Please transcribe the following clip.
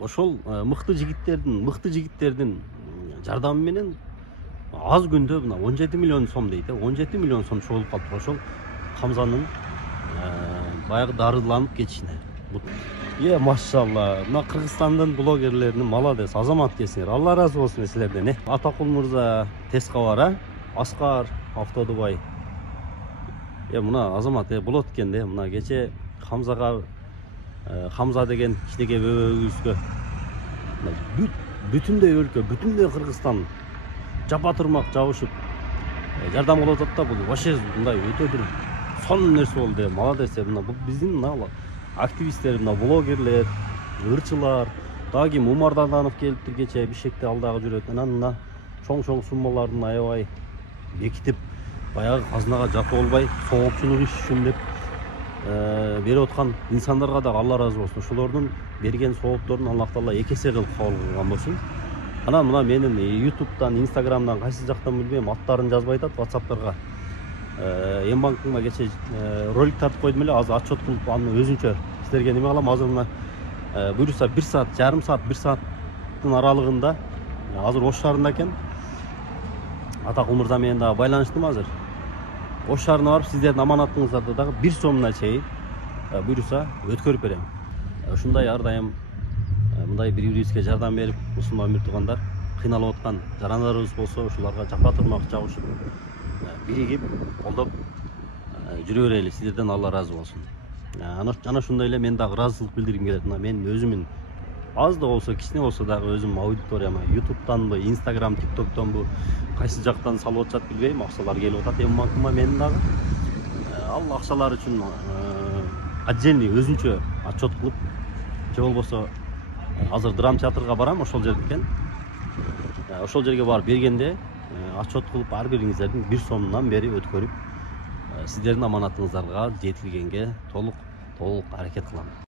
ошол мыкты жигиттердин жардамы менен аз күндө мына 17 миллион сом дейт. 17 миллион сом чогулуп калыптыр ошол Камзанын баягы дарыланып кетишине. Машалла, мына Кыргызстандын блогерлеринин молодец, азамат экенсиңер. Алла ыраазы болсун силерден. Атакул мырза, тез кабар, Аскар, Автодубай. Мына азамат болот экен да. Мына кече Хамза деген кичинекей бөбөгүбүзгө бүтүндөй өлкө, бүтүндөй Кыргызстан жапа турмак жабышып жардам кылып атат да. Бул вообще мындай өтө бир сонун нерсе болду. Молодец. Мына бул биздин мына активисттер, мына блогерлер, ырчылар, дагы ким Умарданов келиптир кече Бишкекте алдагы жүрөт. Анан мына чоң суммалардын аябай бекитип, баягы казынага жатып албай, соопчулук иш үчүн деп берип аткан инсандарга да Алла ыраазы болсун. Ошолордун берген соопторун Аллах Таала эки эсе кылып кабыл кылган болсун. Анан мына менин YouTube'дан, Instagram'дан кайсы жактан билбейм, аттарын жазбай атат WhatsApp'тарга. Эмбанкыма кече ролик тартып койдум эле, азыр отчет кылып аны өзүнчө силерге неме кылам. Азыр мына буюрса 1 саат, жарым саат, 1 сааттын аралыгында азыр Ош шаарында экен. Атакул мырза менен дагы байланыштым азыр. Ош шаарына барып сиздердин аманатыңыздарды дагы 1 сомуна чейин буюрса өткөрүп берем. Ушундай ар дайым мындай бири-бирибизге жардам берип, мусулман өмүр туугандар кыйналып аткан жарандарыбыз болсо, ошолорго жапа турмак жабышып, биригип, колдоп жүрө берели. Сиздерден Алла ыраазы болсун. Жана ошондой эле мен дагы ыраазычылык билдиргим келет. Мен өзүмүн аз да болсо, кичине болсо дагы өзүм аудиторияма YouTube'данбы, Instagram, TikTok'тонбу, кайсы жактан салып атышат билбейм, акчалар келип атат эмбанкыма менин дагы. Ал акчалар үчүн отдельный өзүнчө отчет кылып, же болбосо азыр драм театрга барам, ошол жерден ошол жерге барып бергенде отчет кылып ар бириңиздердин 1 сомунан бери өткөрүп, сиздердин аманатыңыздарга жетилгенге толук аракет кылам.